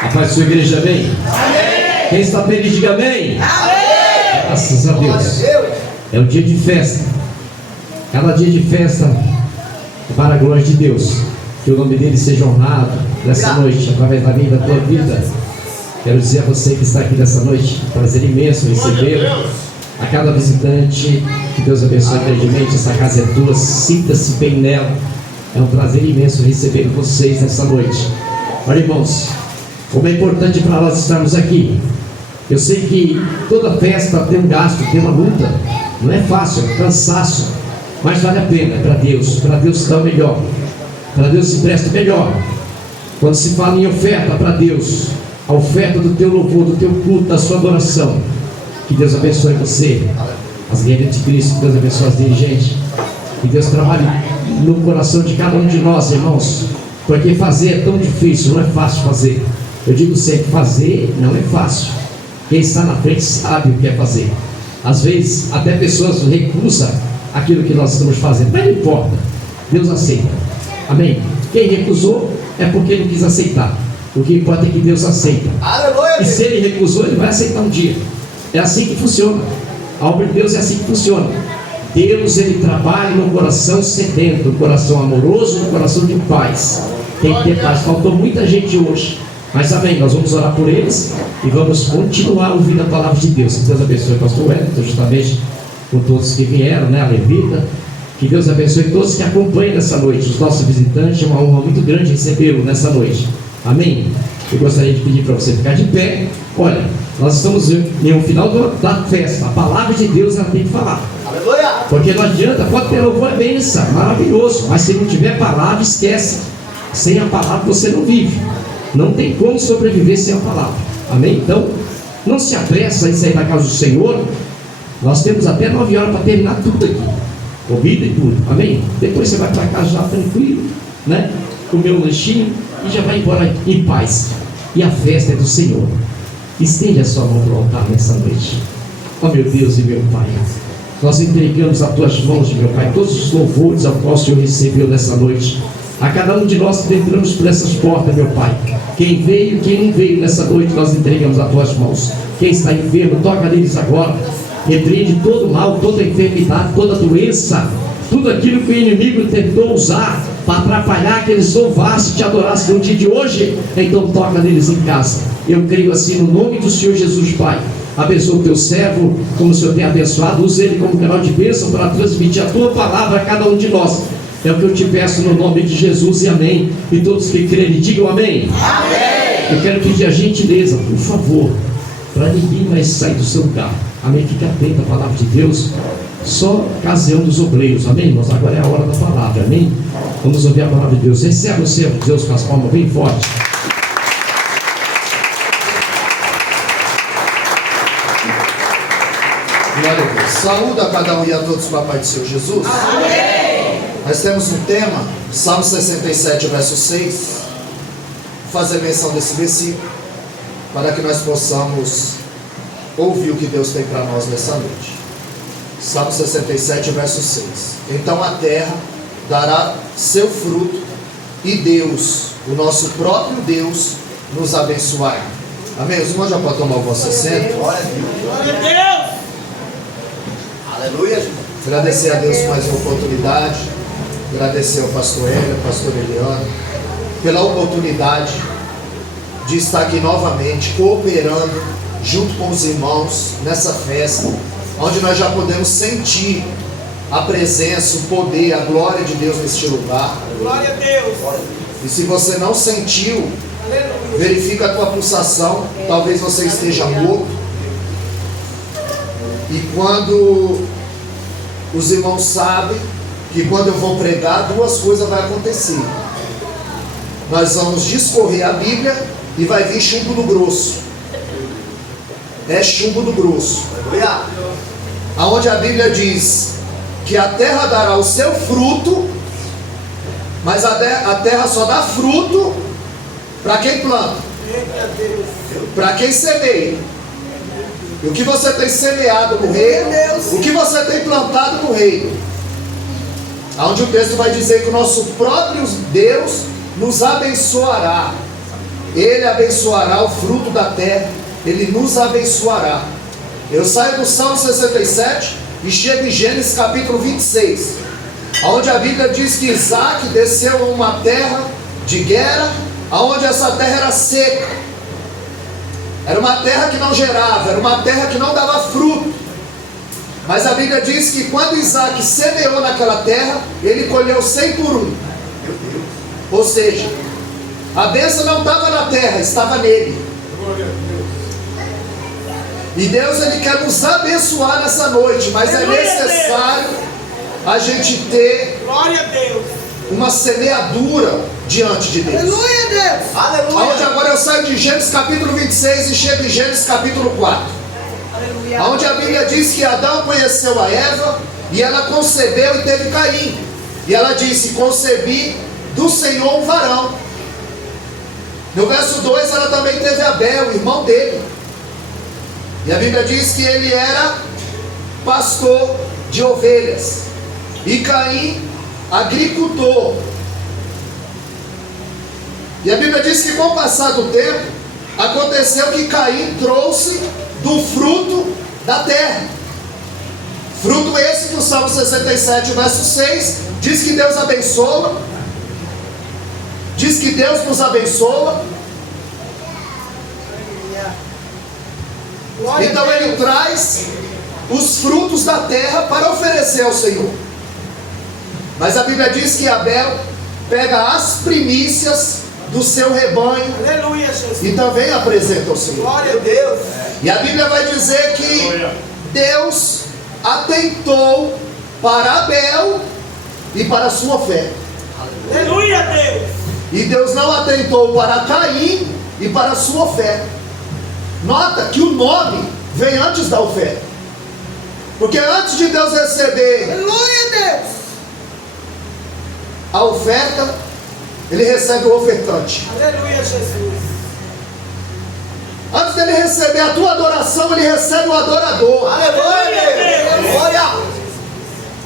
A paz da sua igreja, amém? Amém. Quem está feliz, diga amém. Amém. Graças a Deus. É um dia de festa. Cada dia de festa é para a glória de Deus. Que o nome dele seja honrado nessa noite, através da minha e da tua vida. Quero dizer a você que está aqui nessa noite, prazer imenso recebê-lo. A cada visitante, que Deus abençoe grandemente. Essa casa é tua, sinta-se bem nela. É um prazer imenso receber vocês nessa noite. Olha, irmãos, como é importante para nós estarmos aqui. Eu sei que toda festa tem um gasto, tem uma luta. Não é fácil, é um cansaço, mas vale a pena. É para Deus dá o melhor, para Deus se presta o melhor. Quando se fala em oferta para Deus, a oferta do teu louvor, do teu culto, da sua adoração, que Deus abençoe você, as guerreiras de Cristo, que Deus abençoe as dirigentes, que Deus trabalhe no coração de cada um de nós, irmãos, porque fazer é tão difícil, não é fácil fazer. Eu digo sempre, fazer não é fácil. Quem está na frente sabe o que é fazer. Às vezes até pessoas recusam aquilo que nós estamos fazendo, mas não importa, Deus aceita, amém? Quem recusou é porque não quis aceitar. O que importa é que Deus aceita. Aleluia. E se ele recusou, ele vai aceitar um dia. É assim que funciona. A obra de Deus é assim que funciona. Deus, ele trabalha no coração sedento, no coração amoroso, no coração de paz. Tem que ter paz. Faltou muita gente hoje, mas amém, nós vamos orar por eles e vamos continuar ouvindo a palavra de Deus. Que Deus abençoe o pastor Wellington, justamente com todos que vieram, né, a Levita. Que Deus abençoe todos que acompanham nessa noite, os nossos visitantes. É uma honra muito grande recebê-lo nessa noite, amém? Eu gostaria de pedir para você ficar de pé. Olha, nós estamos em um final da festa. A palavra de Deus ela tem que falar. Aleluia. Porque não adianta, pode ter louvor, é benção, maravilhoso, mas se não tiver palavra, esquece. Sem a palavra você não vive. Não tem como sobreviver sem a palavra, amém? Então, não se apressa em sair da casa do Senhor. Nós temos até 9 horas para terminar tudo aqui, comida e tudo, amém? Depois você vai para casa já tranquilo, né? Comer um lanchinho e já vai embora em paz. E a festa é do Senhor. Estende a sua mão para o altar nessa noite. Ó meu Deus e meu Pai, nós entregamos as tuas mãos, meu Pai, todos os louvores ao qual o Senhor recebeu nessa noite. A cada um de nós que entramos por essas portas, meu Pai, quem veio, quem não veio nessa noite, nós entregamos as tuas mãos. Quem está enfermo, toca neles agora. Repreende todo mal, toda enfermidade, toda doença, tudo aquilo que o inimigo tentou usar para atrapalhar que eles louvassem e te adorassem no dia de hoje. Então toca neles em casa. Eu creio assim no nome do Senhor Jesus, Pai. Abençoa o teu servo, como o Senhor tem abençoado. Usa ele como canal de bênção para transmitir a tua palavra a cada um de nós. É o que eu te peço no nome de Jesus e amém. E todos que crerem, digam amém. Amém. Eu quero pedir a gentileza, por favor, para ninguém mais sair do seu lugar. Amém? Fique atento à palavra de Deus. Só ocasião dos obreiros, amém, irmãos? Agora é a hora da palavra, amém? Vamos ouvir a palavra de Deus. Receba o servo de Deus com as palmas bem fortes. Glória a Deus. Saúde a cada um e a todos com a paz do Senhor Jesus. Amém. Nós temos um tema, Salmo 67, verso 6. Vou fazer menção desse versículo para que nós possamos ouvir o que Deus tem para nós nessa noite. Salmo 67, verso 6. Então a terra dará seu fruto e Deus, o nosso próprio Deus, nos abençoará. Amém? Os irmãos já podem tomar o vosso assento. Glória a Deus. Aleluia. Agradecer a Deus por mais uma oportunidade. Agradecer ao pastor Hélio, ao pastor Eliano, pela oportunidade de estar aqui novamente, cooperando junto com os irmãos nessa festa, onde nós já podemos sentir a presença, o poder, a glória de Deus neste lugar. Glória a Deus. E se você não sentiu, Aleluia. verifica a tua pulsação. Talvez você esteja morto. E quando os irmãos sabem que quando eu vou pregar, duas coisas vão acontecer. Nós vamos discorrer a Bíblia e vai vir chumbo no grosso. É chumbo no grosso. Aonde a Bíblia diz que a terra dará o seu fruto, mas a terra só dá fruto para quem planta, para quem semeia. E o que você tem semeado no reino, o que você tem plantado no reino, onde o texto vai dizer que o nosso próprio Deus nos abençoará. Ele abençoará o fruto da terra, Ele nos abençoará. Eu saio do Salmo 67 e chego em Gênesis capítulo 26, onde a Bíblia diz que Isaac desceu a uma terra de Guera, onde essa terra era seca, era uma terra que não gerava, era uma terra que não dava fruto. Mas a Bíblia diz que quando Isaac semeou naquela terra, ele colheu 100 por 1. Ou seja, a bênção não estava na terra, estava nele. E Deus, Ele quer nos abençoar nessa noite, mas é necessário a gente ter Glória a Deus. uma semeadura diante de Deus. Aleluia, Deus. Aleluia. Onde agora eu saio de Gênesis capítulo 26 e chego em Gênesis capítulo 4. Aleluia. Onde a Bíblia diz que Adão conheceu a Eva e ela concebeu e teve Caim. E ela disse: concebi do Senhor um varão. No verso 2 ela também teve Abel, irmão dele. E a Bíblia diz que ele era pastor de ovelhas. E Caim, agricultor. E a Bíblia diz que com o passar do tempo, aconteceu que Caim trouxe do fruto da terra. Fruto esse que o Salmo 67, verso 6, diz que Deus abençoa. Diz que Deus nos abençoa. Então ele traz os frutos da terra para oferecer ao Senhor. Mas a Bíblia diz que Abel pega as primícias do seu rebanho. Aleluia, Jesus. E também apresenta ao Senhor. Glória a Deus. E a Bíblia vai dizer que Deus atentou para Abel e para a sua oferta. Aleluia, Deus. E Deus não atentou para Caim e para a sua oferta. Nota que o nome vem antes da oferta. Porque antes de Deus receber Aleluia, Deus. a oferta, Ele recebe o ofertante. Aleluia, Jesus. Antes dele receber a tua adoração, Ele recebe o adorador. Aleluia, Deus. Glória.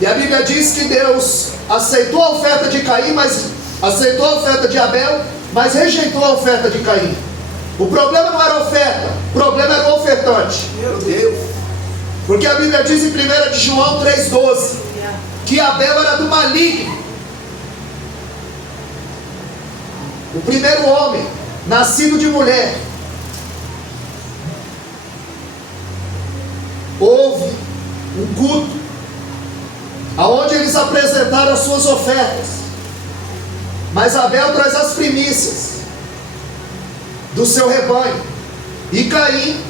E a Bíblia diz que Deus aceitou a oferta de Caim, mas aceitou a oferta de Abel, mas rejeitou a oferta de Caim. O problema não era a oferta, o problema era o ofertante. Meu Deus. Porque a Bíblia diz em 1 de João 3,12 que Abel era do maligno. O primeiro homem, nascido de mulher. Houve um culto aonde eles apresentaram as suas ofertas. Mas Abel traz as primícias do seu rebanho. E Caim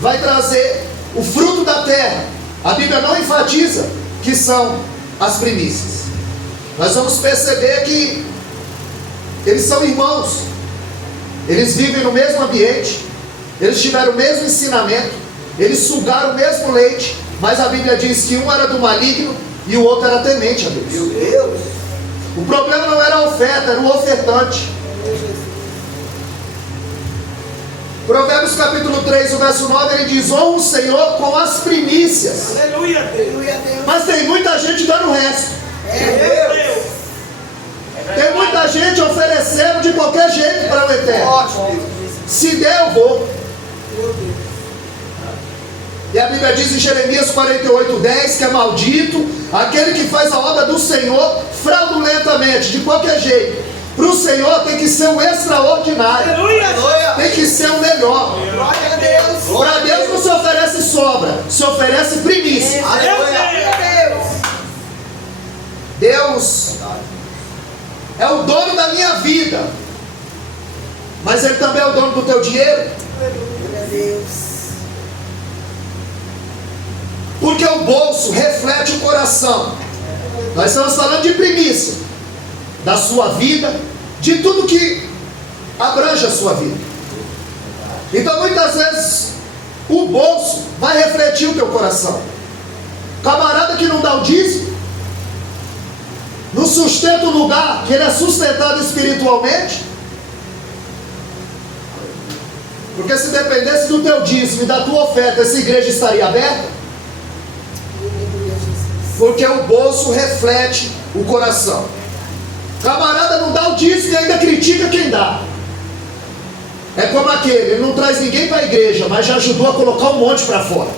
vai trazer o fruto da terra. A Bíblia não enfatiza que são as primícias. Nós vamos perceber que eles são irmãos. Eles vivem no mesmo ambiente. Eles tiveram o mesmo ensinamento. Eles sugaram o mesmo leite. Mas a Bíblia diz que um era do maligno e o outro era temente a Deus. Meu Deus. O problema não era a oferta, era o ofertante. Provérbios capítulo 3, o verso 9, ele diz: honra o Senhor com as primícias. Aleluia, Deus. Mas tem muita gente dando o resto. Meu Deus. Tem muita gente oferecendo de qualquer jeito para o eterno. Se der, eu vou. E a Bíblia diz em Jeremias 48:10 que é maldito aquele que faz a obra do Senhor fraudulentamente, de qualquer jeito. Para o Senhor tem que ser o extraordinário. Aleluia. Tem que ser o melhor. Glória a Deus. Para Deus não se oferece sobra, se oferece primícia. Aleluia. Deus é o dono da minha vida, mas Ele também é o dono do teu dinheiro. Porque o bolso reflete o coração. Nós estamos falando de primícia da sua vida, de tudo que abrange a sua vida. Então muitas vezes o bolso vai refletir o teu coração. Camarada que não dá o dízimo, não sustenta o lugar que ele é sustentado espiritualmente. Porque se dependesse do teu dízimo e da tua oferta, essa igreja estaria aberta. Porque o bolso reflete o coração. Camarada não dá o dízimo e ainda critica quem dá. É como aquele, ele não traz ninguém para a igreja, mas já ajudou a colocar um monte para fora.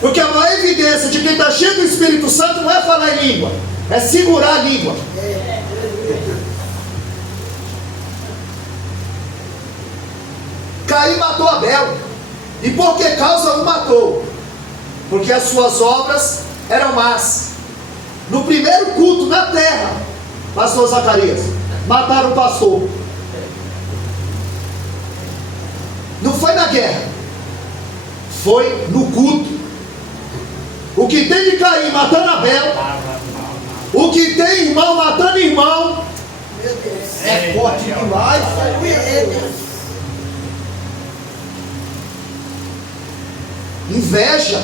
Porque a maior evidência de quem está cheio do Espírito Santo não é falar em língua, é segurar a língua. Caim matou Abel. E por que causa o matou? Porque as suas obras eram más. No primeiro culto na terra, pastor Zacarias, mataram o pastor. Não foi na guerra, foi no culto. O que tem de Caim matando Abel, o que tem irmão matando irmão, É forte demais. inveja.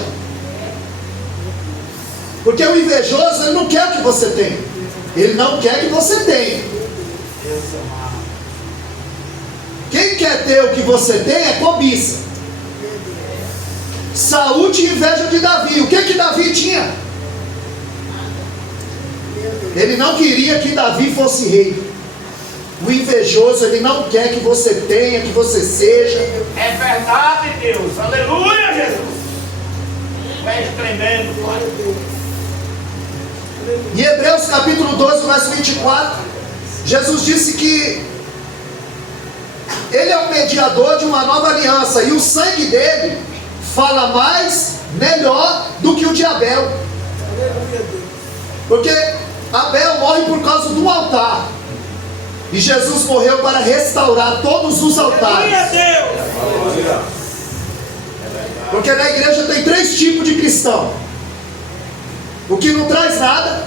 Porque o invejoso, ele não quer que você tenha. Ele não quer que você tenha. Quem quer ter o que você tem é cobiça. Saúl tinha inveja de Davi. O que Davi tinha? Ele não queria que Davi fosse rei. O invejoso, ele não quer que você tenha, que você seja. É verdade, Deus. Aleluia, Jesus. Tu és tremendo, Pai. Em Hebreus capítulo 12, verso 24, Jesus disse que Ele é o mediador de uma nova aliança, e o sangue dele fala mais, melhor do que o de Abel. Porque Abel morre por causa de um altar, e Jesus morreu para restaurar todos os altares. Aleluia, Deus. Porque na igreja tem 3 tipos de cristão: o que não traz nada,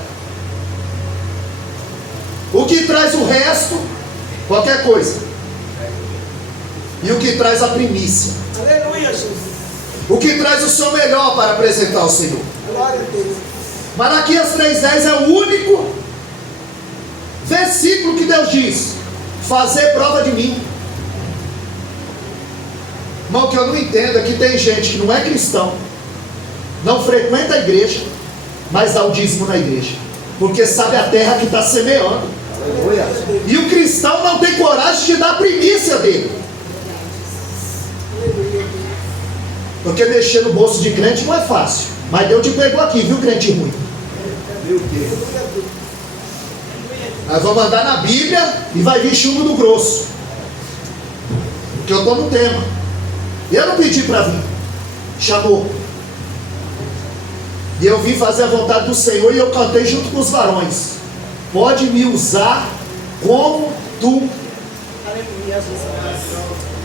o que traz o resto, qualquer coisa, e o que traz a primícia. Aleluia, Jesus. O que traz o seu melhor para apresentar ao Senhor. Glória a Deus. Malaquias 3,10 é o único versículo que Deus diz: fazer prova de mim. Irmão, o que eu não entendo é que tem gente que não é cristão, não frequenta a igreja, mas dá o dízimo na igreja, porque sabe a terra que está semeando. Aleluia. E o cristão não tem coragem de dar a primícia dele. Porque mexer no bolso de crente não é fácil. Mas Deus te pegou aqui, viu, crente ruim? Meu Deus. Nós vamos andar na Bíblia e vai vir chumbo do grosso. Porque eu estou no tema. Eu não pedi para vir. Chamou. E eu vim fazer a vontade do Senhor, e eu cantei junto com os varões: pode me usar como tu. Aleluia, Jesus.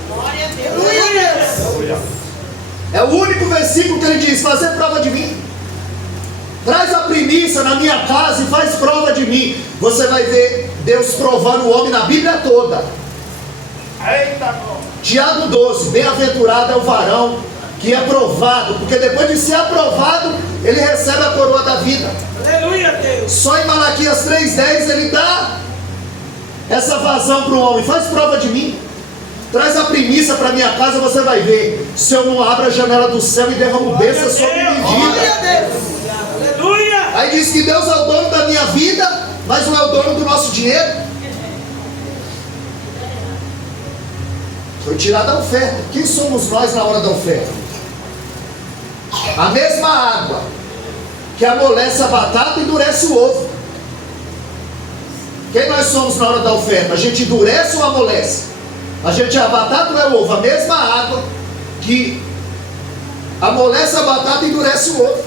Glória a Deus. É o único versículo que ele diz: fazer prova de mim. Traz a primícia na minha casa e faz prova de mim. Você vai ver Deus provando o homem na Bíblia toda. Eita, glória. Tiago 12, bem-aventurado é o varão que é provado, porque depois de ser aprovado, ele recebe a coroa da vida. Aleluia, Deus. Só em Malaquias 3,10 ele dá essa vazão para o homem: faz prova de mim. Traz a primícia para minha casa, você vai ver se eu não abro a janela do céu e derramo bênção sobre Glória medida. a Deus. Aleluia. Aí diz que Deus é o dono da minha vida, mas não é o dono do nosso dinheiro. Foi tirada a oferta. Quem somos nós na hora da oferta? A mesma água que amolece a batata endurece o ovo. Quem nós somos na hora da oferta? A gente endurece ou amolece? A gente é a batata ou é o ovo? A mesma água que amolece a batata e endurece o ovo.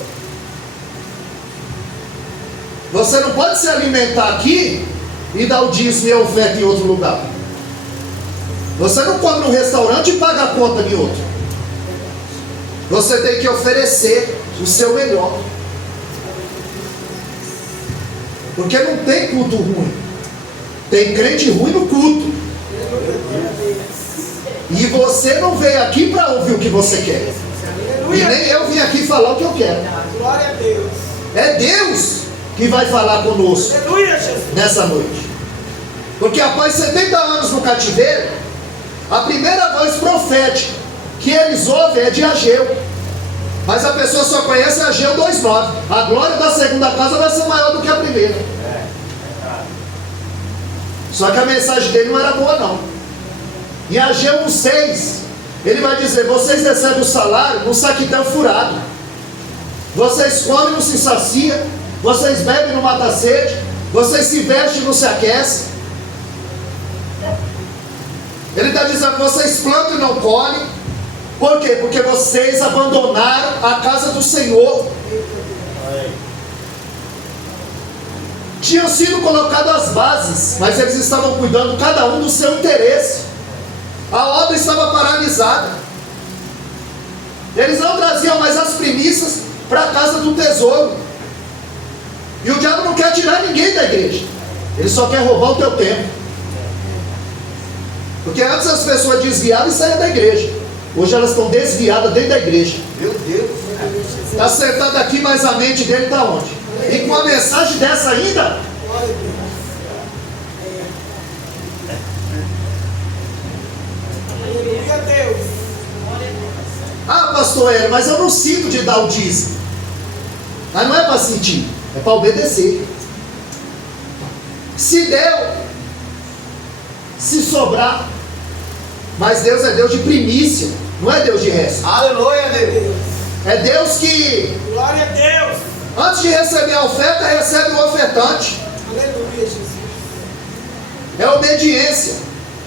Você não pode se alimentar aqui e dar o dízimo e a oferta em outro lugar. Você não come num restaurante e paga a conta em outro. Você tem que oferecer o seu melhor. Porque não tem culto ruim. Tem crente ruim no culto. E você não veio aqui para ouvir o que você quer. E nem eu vim aqui falar o que eu quero. Glória a Deus. É Deus que vai falar conosco Aleluia, Jesus. nessa noite. Porque após 70 anos no cativeiro, a primeira voz profética que eles ouvem é de Ageu. Mas a pessoa só conhece Ageu 2,9. A glória da segunda casa vai ser maior do que a primeira. Só que a mensagem dele não era boa, não. Em Ageu 1,6, ele vai dizer: vocês recebem o salário num saquetel furado. Vocês comem, não se saciam. Vocês bebem, não mata a sede. Vocês se vestem, não se aquecem. Ele está dizendo: vocês plantam e não colhem. Por quê? Porque vocês abandonaram a casa do Senhor. Tinham sido colocadas as bases, mas eles estavam cuidando cada um do seu interesse. A obra estava paralisada. Eles não traziam mais as primícias para a casa do tesouro. E o diabo não quer tirar ninguém da igreja. Ele só quer roubar o teu tempo. Porque antes as pessoas desviavam e saíam da igreja. Hoje elas estão desviadas dentro da igreja. Meu Deus. Está sentado aqui, mas a mente dele está onde? E com uma mensagem dessa ainda? Aleluia, Deus. Ah, pastor Hélio, mas eu não sinto de dar o dízimo. Mas não é para sentir, é para obedecer. Se deu, se sobrar. Mas Deus é Deus de primícia, não é Deus de resto. Aleluia, Deus. É Deus que, Glória a Deus. antes de receber a oferta, recebe o ofertante. Aleluia, Jesus. É obediência.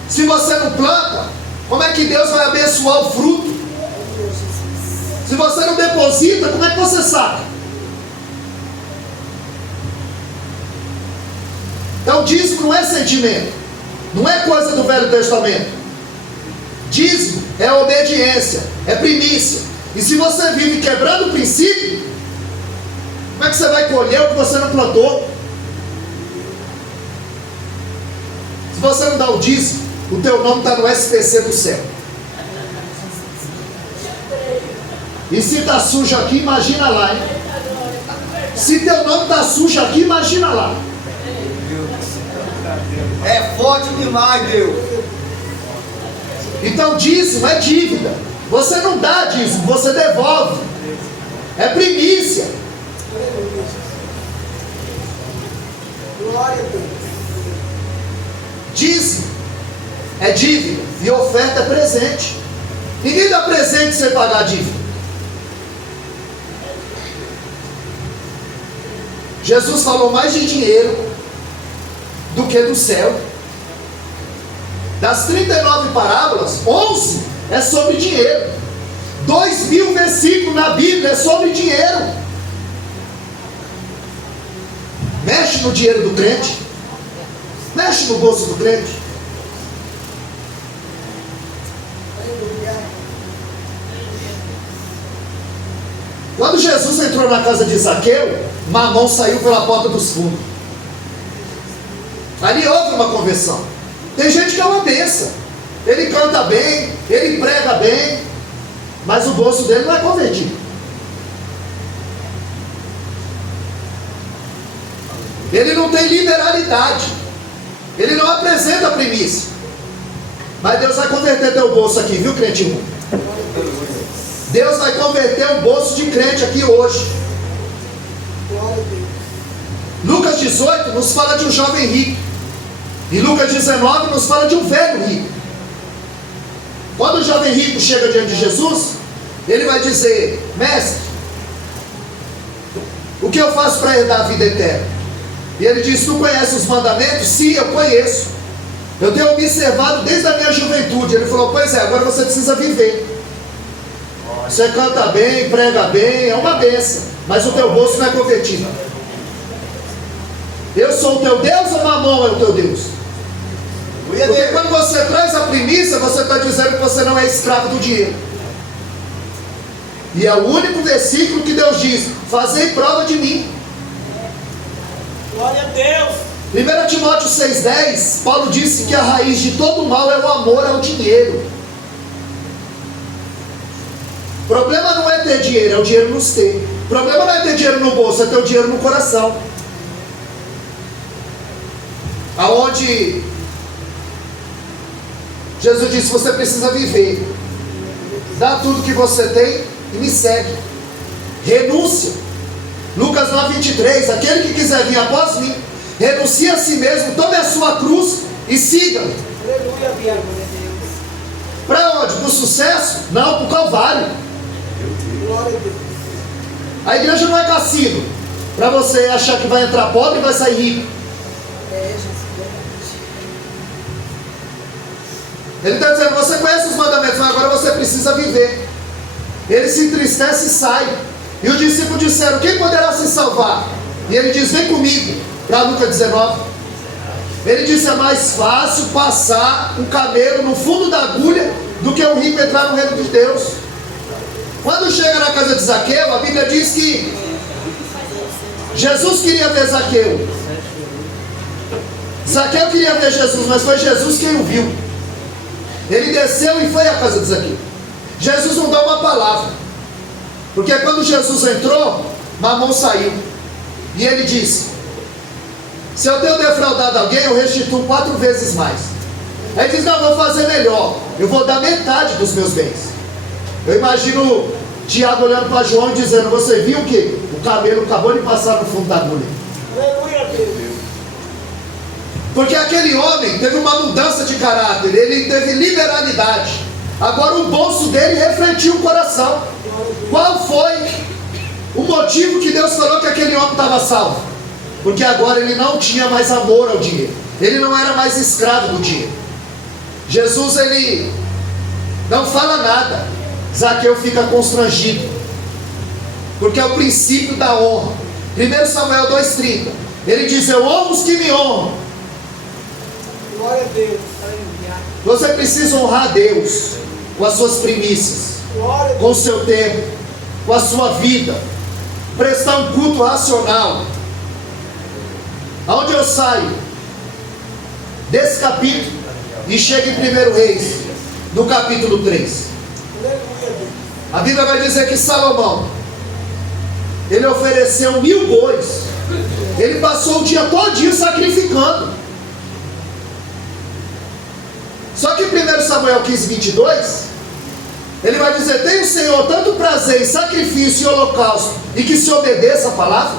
Se você não planta, como é que Deus vai abençoar o fruto? Se você não deposita, como é que você saca? Então dízimo não é sentimento, não é coisa do Velho Testamento. Dízimo é obediência, é primícia. E se você vive quebrando o princípio, como é que você vai colher o que você não plantou? Se você não dá o dízimo, o teu nome está no SPC do céu. E se está sujo aqui, imagina lá, hein? Se teu nome está sujo aqui, imagina lá. É forte demais, Deus. Então dízimo é dívida. Você não dá dízimo, você devolve. É primícia. Glória a Deus. Dízimo é dívida e oferta é presente. Ninguém dá presente sem pagar a dívida. Jesus falou mais de dinheiro do que do céu. Das 39 parábolas, 11 é sobre dinheiro. 2.000 versículos na Bíblia é sobre dinheiro. Mexe no dinheiro do crente. Mexe no bolso do crente. Quando Jesus entrou na casa de Zaqueu, Mamão saiu pela porta dos fundos. Ali houve uma conversão. Tem gente que é uma bênção. Ele canta bem, ele prega bem, mas o bolso dele não é convertido. Ele não tem liberalidade. Ele não apresenta a primícia. Mas Deus vai converter teu bolso aqui, viu, crente irmão? Deus vai converter o bolso de crente aqui hoje. Glória a Deus. Lucas 18 nos fala de um jovem rico. E Lucas 19 nos fala de um velho rico. Quando o jovem rico chega diante de Jesus, ele vai dizer: mestre, o que eu faço para herdar a vida eterna? E ele diz: tu conheces os mandamentos? Sim, eu conheço. Eu tenho observado desde a minha juventude. Ele falou: pois é, agora você precisa viver. Você canta bem, prega bem, é uma bênção, mas o teu bolso não é convertido. Eu sou o teu Deus ou Mamão é o teu Deus? Porque quando você traz a primícia, você está dizendo que você não é escravo do dinheiro. E é o único versículo que Deus diz: fazei prova de mim. Glória a Deus. 1 Timóteo 6,10, Paulo disse que a raiz de todo mal é o amor ao dinheiro. O problema não é ter dinheiro, é o dinheiro nos ter. O problema não é ter dinheiro no bolso, é ter o dinheiro no coração. Aonde Jesus disse: você precisa viver. Dá tudo que você tem e me segue. Renúncia. Lucas 9:23, aquele que quiser vir após mim, renuncie a si mesmo, tome a sua cruz e siga-me. Aleluia, glória a Deus. sucesso? Não, para o Calvário. Glória a Deus. A igreja não é cassino para você achar que vai entrar pobre e vai sair rico. Ele está dizendo, você conhece os mandamentos, mas agora você precisa viver. Ele se entristece e sai. E os discípulos disseram, quem poderá se salvar? E ele diz, vem comigo, para Lucas 19. Ele disse, é mais fácil passar um camelo no fundo da agulha do que um rico entrar no reino de Deus. Quando chega na casa de Zaqueu, a Bíblia diz que Jesus queria ver Zaqueu. Zaqueu queria ver Jesus, mas foi Jesus quem o viu. Ele desceu e foi à casa de Zaqueu. Jesus não dá uma palavra, porque quando Jesus entrou, Mamon saiu. E ele disse, se eu tenho defraudado alguém, eu restituo 4 vezes mais. Aí ele diz, não, vou fazer melhor, eu vou dar metade dos meus bens. Eu imagino Tiago olhando para João e dizendo, você viu que o camelo acabou de passar no fundo da agulha? Aleluia, Deus. Porque aquele homem teve uma mudança de caráter, ele teve liberalidade. Agora o bolso dele refletiu o coração. Qual foi o motivo que Deus falou que aquele homem estava salvo? Porque agora ele não tinha mais amor ao dinheiro. Ele não era mais escravo do dinheiro. Jesus, ele não fala nada. Zaqueu fica constrangido, porque é o princípio da honra. 1 Samuel 2,30, ele diz, eu honro os que me honram. Glória a Deus. Você precisa honrar a Deus com as suas primícias, Glória a Deus. com o seu tempo, com a sua vida, prestar um culto racional. Aonde eu saio desse capítulo e chego em 1 Reis, no capítulo 3. Aleluia, Deus. A Bíblia vai dizer que Salomão, ele ofereceu 1000 bois. Ele passou o dia todinho sacrificando. Só que em 1 Samuel 15:22, ele vai dizer, tem o Senhor tanto prazer em sacrifício e holocausto, e que se obedeça a palavra?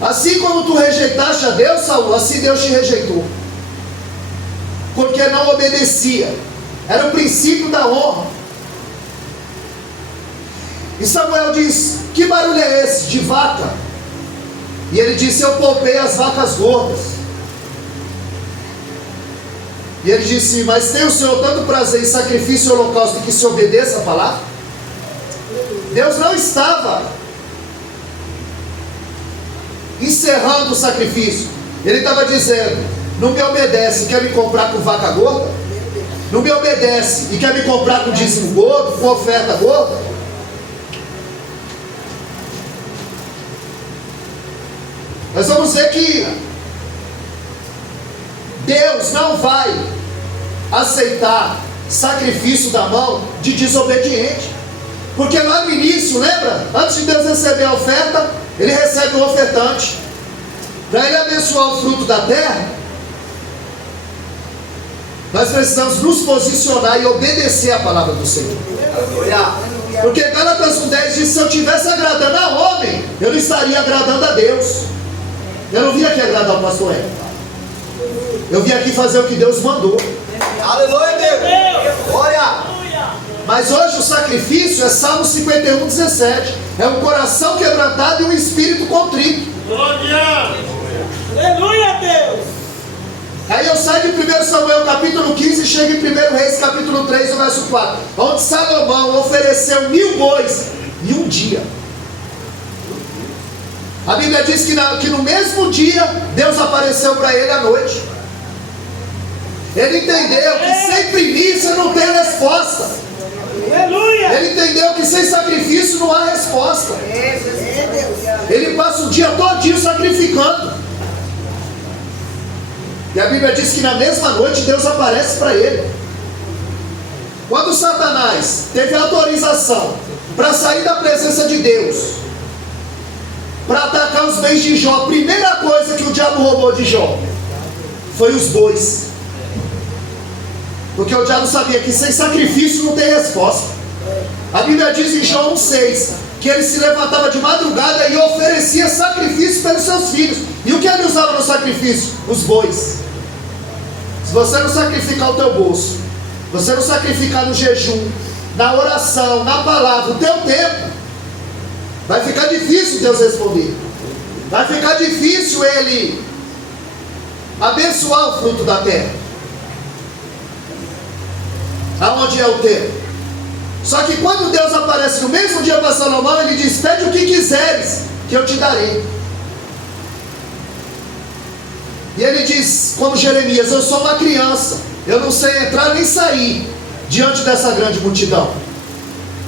Assim como tu rejeitaste a Deus, Saul, assim Deus te rejeitou, porque não obedecia. Era o princípio da honra. E Samuel diz, que barulho é esse de vaca? E ele disse, eu poupei as vacas gordas. E ele disse, mas tem o Senhor tanto prazer em sacrifício e holocausto, que se obedeça a palavra? Deus não estava encerrando o sacrifício. Ele estava dizendo, não me obedece, quer me comprar com vaca gorda? Não me obedece e quer me comprar com dízimo gordo, com oferta gorda? Nós vamos ver que Deus não vai aceitar sacrifício da mão de desobediente. Porque lá no início, lembra? Antes de Deus receber a oferta, Ele recebe um ofertante. Para Ele abençoar o fruto da terra, nós precisamos nos posicionar e obedecer a palavra do Senhor. Porque Gálatas 1:10 diz, se eu estivesse agradando a homem, eu não estaria agradando a Deus. Eu não vim aqui agradar o pastor Hélio. Eu vim aqui fazer o que Deus mandou. Aleluia, Deus. Glória. Mas hoje o sacrifício é Salmo 51:17. É um coração quebrantado e um espírito contrito. Glória! Aleluia, Deus. Aí eu saio de 1 Samuel capítulo 15 e chego em 1 Reis capítulo 3, o verso 4. Onde Salomão ofereceu 1000 bois em um dia. A Bíblia diz que no mesmo dia Deus apareceu para ele à noite. Ele entendeu que sem primícia não tem resposta. Aleluia. Ele entendeu que sem sacrifício não há resposta. Ele passa o dia todinho sacrificando. E a Bíblia diz que na mesma noite Deus aparece para ele. Quando Satanás teve autorização para sair da presença de Deus, para atacar os bens de Jó, a primeira coisa que o diabo roubou de Jó foi os bois. Porque o diabo sabia que sem sacrifício não tem resposta. A Bíblia diz em João 1:6 que ele se levantava de madrugada e oferecia sacrifício pelos seus filhos. E o que ele usava no sacrifício? Os bois. Os você não sacrificar o teu bolso, você não sacrificar no jejum, na oração, na palavra, o teu tempo, vai ficar difícil Deus responder. Vai ficar difícil Ele abençoar o fruto da terra. Aonde é o tempo? Só que quando Deus aparece no mesmo dia para Salomão, Ele diz: pede o que quiseres, que eu te darei. E Ele diz, como Jeremias: eu sou uma criança, eu não sei entrar nem sair diante dessa grande multidão.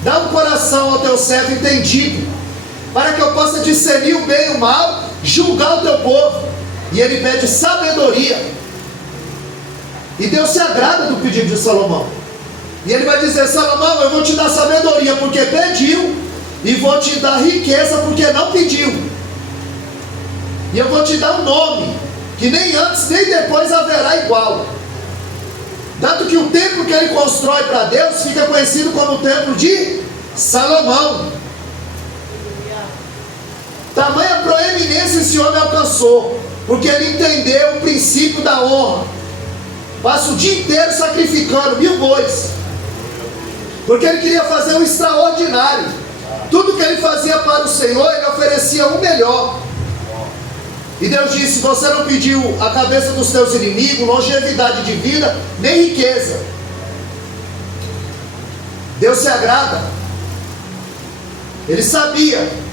Dá um coração ao teu servo entendido, para que eu possa discernir o bem e o mal, julgar o teu povo. E Ele pede sabedoria. E Deus se agrada do pedido de Salomão. E Ele vai dizer: Salomão, eu vou te dar sabedoria porque pediu, e vou te dar riqueza porque não pediu. E eu vou te dar um nome que nem antes nem depois haverá igual. Tanto que o templo que ele constrói para Deus fica conhecido como o templo de Salomão. Tamanha proeminência esse homem alcançou, porque ele entendeu o princípio da honra. Passa o dia inteiro sacrificando 1000 bois, porque ele queria fazer um extraordinário. Tudo que ele fazia para o Senhor, ele oferecia o melhor. E Deus disse: você não pediu a cabeça dos teus inimigos, longevidade de vida, nem riqueza. Deus se agrada. Ele sabia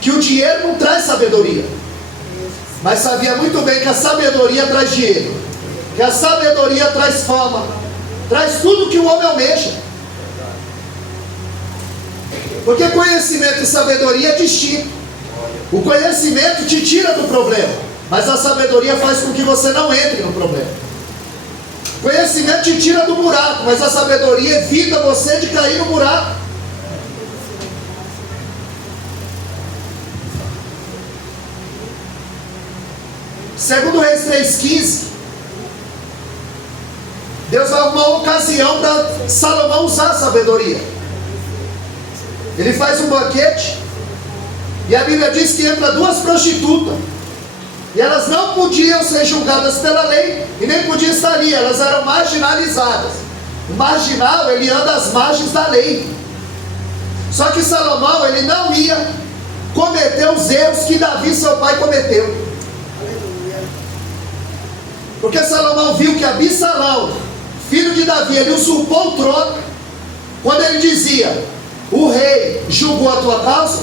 que o dinheiro não traz sabedoria, mas sabia muito bem que a sabedoria traz dinheiro, que a sabedoria traz fama, traz tudo que o homem almeja. Porque conhecimento e sabedoria é distinto. O conhecimento te tira do problema, mas a sabedoria faz com que você não entre no problema. O conhecimento te tira do buraco, mas a sabedoria evita você de cair no buraco. Segundo Reis 3,15, Deus vai arrumar uma ocasião para Salomão usar a sabedoria. Ele faz um banquete, e a Bíblia diz que entra 2 prostitutas, e elas não podiam ser julgadas pela lei, e nem podiam estar ali, elas eram marginalizadas. O marginal, ele anda às margens da lei. Só que Salomão, ele não ia cometer os erros que Davi, seu pai, cometeu. Porque Salomão viu que Absalão, filho de Davi, ele usurpou o trono, quando ele dizia: o rei julgou a tua causa.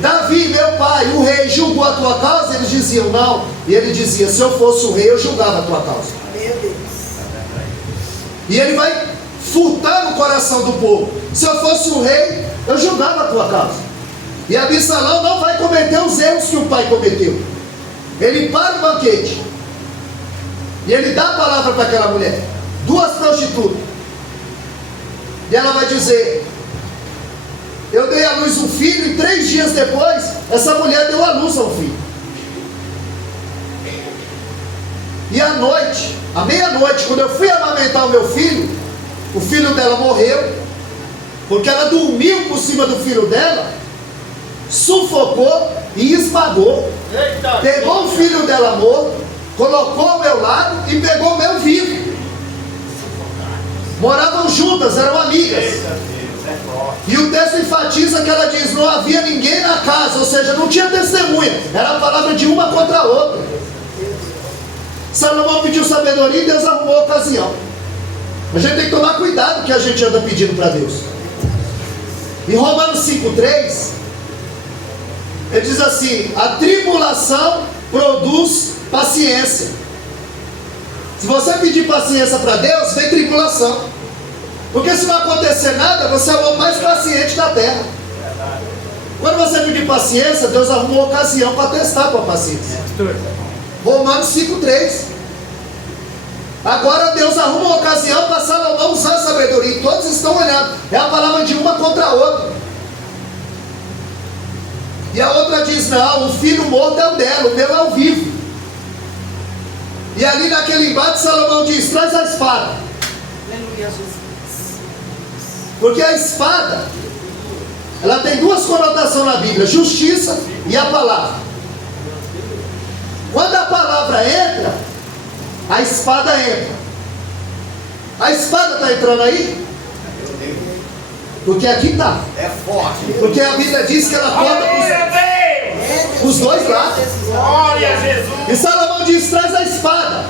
Davi, meu pai, o rei julgou a tua causa? Eles diziam: não. E ele dizia: se eu fosse o rei, eu julgava a tua causa. Meu Deus. E ele vai furtar no coração do povo: se eu fosse o rei, eu julgava a tua causa. E Absalão não vai cometer os erros que o pai cometeu. Ele para o banquete, e ele dá a palavra para aquela mulher, 2 prostitutas, e ela vai dizer: eu dei à luz um filho, e 3 dias depois, essa mulher deu à luz ao filho. E à noite, à meia-noite, quando eu fui amamentar o filho dela morreu, porque ela dormiu por cima do filho dela, sufocou e esmagou. Eita, pegou o filho dela morto, colocou ao meu lado e pegou o meu vivo. Moravam juntas, eram amigas. E o texto enfatiza que ela diz: não havia ninguém na casa, ou seja, não tinha testemunha, era a palavra de uma contra a outra. Salomão pediu sabedoria e Deus arrumou a ocasião. A gente tem que tomar cuidado com o que a gente anda pedindo para Deus. Em Romanos 5,3, ele diz assim: a tribulação produz paciência. Se você pedir paciência para Deus, vem tribulação. Porque se não acontecer nada, você é o homem mais paciente da terra. Quando você pedir paciência, Deus arrumou ocasião para testar a tua paciência. Romanos 5,3. Agora Deus arruma uma ocasião para Salomão usar a sabedoria. E todos estão olhando. É a palavra de uma contra a outra. E a outra diz: não, o filho morto é o dela, o meu é o vivo. E ali naquele embate, Salomão diz: traz a espada. Aleluia, Jesus. Porque a espada, ela tem 2 conotações na Bíblia: justiça e a palavra. Quando a palavra entra, a espada entra. A espada está entrando aí? Porque aqui está. É forte. Porque a Bíblia diz que ela corta Glória a Deus! os dois lados. Glória a Jesus! E Salomão diz: traz a espada.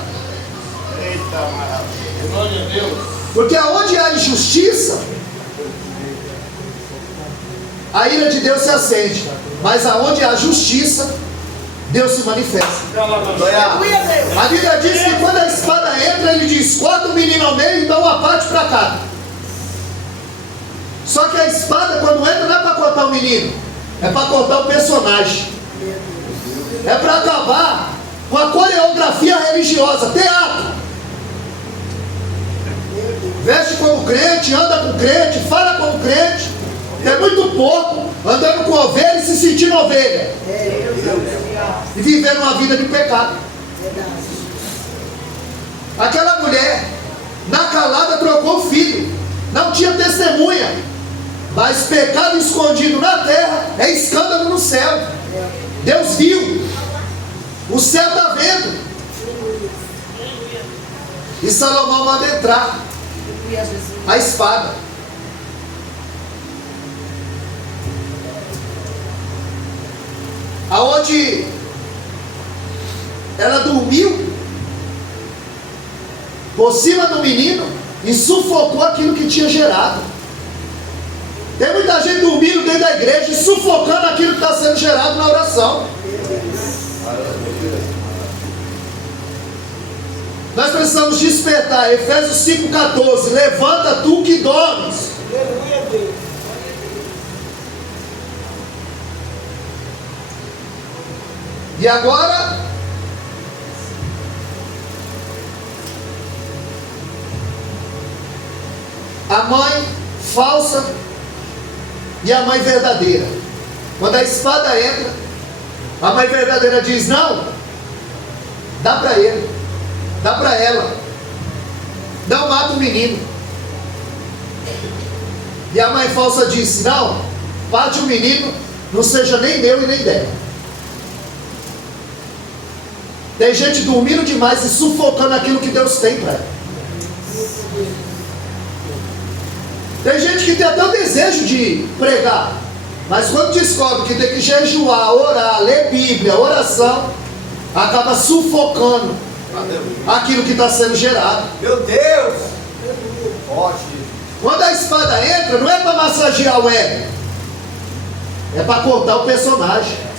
Eita maravilha! Glória a Deus! Porque aonde há injustiça, a ira de Deus se acende. Mas aonde há justiça, Deus se manifesta. Glória. A Bíblia diz que quando a espada entra, ele diz: corta o menino ao meio e dá uma parte para cá. Só que a espada, quando entra, não é para cortar o menino, é para cortar o personagem. É para acabar com a coreografia religiosa, teatro. Veste como crente, anda com crente, fala como crente. É muito pouco andando com ovelha e se sentindo ovelha. E vivendo uma vida de pecado. Aquela mulher, na calada, trocou o filho. Não tinha testemunha. Mas pecado escondido na terra é escândalo no céu. Deus viu. O céu está vendo. E Salomão manda entrar a espada. Aonde ela dormiu por cima do menino e sufocou aquilo que tinha gerado. Tem muita gente dormindo dentro da igreja e sufocando aquilo que está sendo gerado na oração. Nós precisamos despertar. Efésios 5,14. Levanta tu que dormes. E agora, a mãe falsa e a mãe verdadeira. Quando a espada entra, a mãe verdadeira diz: não, dá para ele, dá para ela, não mata o menino. E a mãe falsa diz: não, parte o menino, não seja nem meu e nem dela. Tem gente dormindo demais e sufocando aquilo que Deus tem para ela. Tem gente que tem até o desejo de pregar, mas quando descobre que tem que jejuar, orar, ler Bíblia, oração, acaba sufocando aquilo que está sendo gerado. Meu Deus! Forte. Quando a espada entra, não é para massagear o ego, é para cortar o personagem.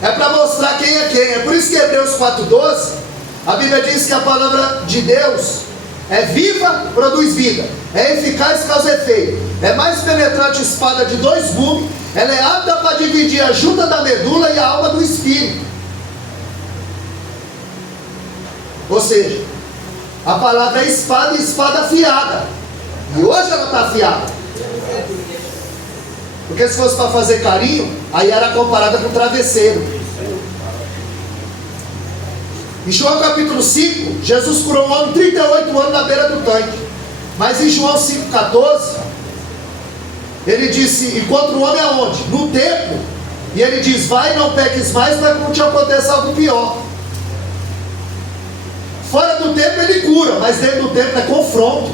É para mostrar quem é quem. É por isso que Hebreus 4,12, a Bíblia diz que a palavra de Deus é viva, produz vida, é eficaz, causa efeito, é mais penetrante espada de 2 gumes, ela é apta para dividir a junta da medula e a alma do espírito. Ou seja, a palavra é espada e espada afiada. E hoje ela está afiada. Porque se fosse para fazer carinho, aí era comparada com travesseiro. Em João capítulo 5, Jesus curou um homem 38 anos na beira do tanque. Mas em João 5,14, ele disse: encontra o homem aonde? No templo. E ele diz: vai, não peques mais, para que não te aconteça algo pior. Fora do templo ele cura, mas dentro do templo é confronto.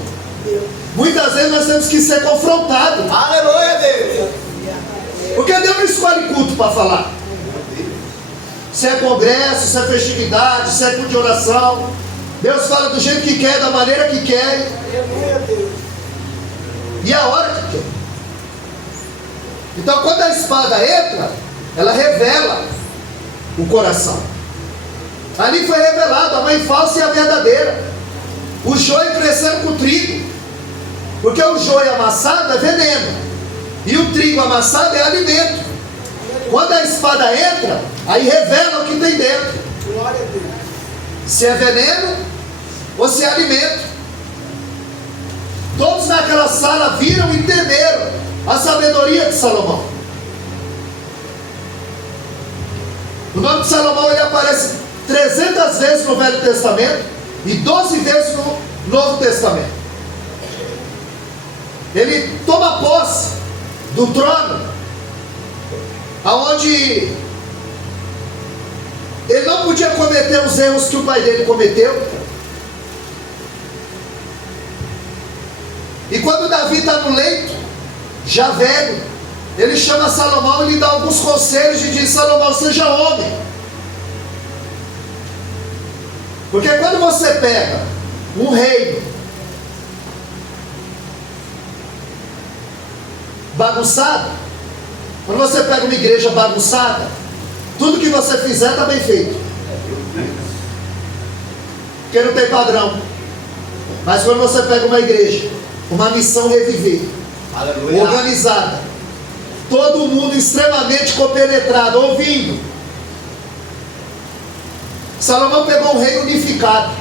Muitas vezes nós temos que ser confrontados. Aleluia, Deus! Porque Deus não escolhe culto para falar. Se é congresso, se é festividade, se é culto de oração, Deus fala do jeito que quer, da maneira que quer e a hora que quer. Então quando a espada entra, ela revela o coração. Ali foi revelado a mãe falsa e a verdadeira, o joio crescendo com o trigo. Porque o joio amassado é veneno e o trigo amassado é alimento. Quando a espada entra, aí revela o que tem dentro. Se é veneno ou se é alimento. Todos naquela sala viram e temeram a sabedoria de Salomão. O nome de Salomão ele aparece 300 vezes no Velho Testamento e 12 vezes no Novo Testamento. Ele toma posse do trono, aonde podia cometer os erros que o pai dele cometeu. E quando Davi está no leito, já velho, ele chama Salomão e lhe dá alguns conselhos e diz: Salomão, seja homem. Porque quando você pega um reino bagunçado, quando você pega uma igreja bagunçada, tudo que você fizer está bem feito, porque não tem padrão. Mas quando você pega uma igreja, uma missão reviver, Aleluia. organizada, todo mundo extremamente compenetrado, ouvindo. Salomão pegou um reino unificado.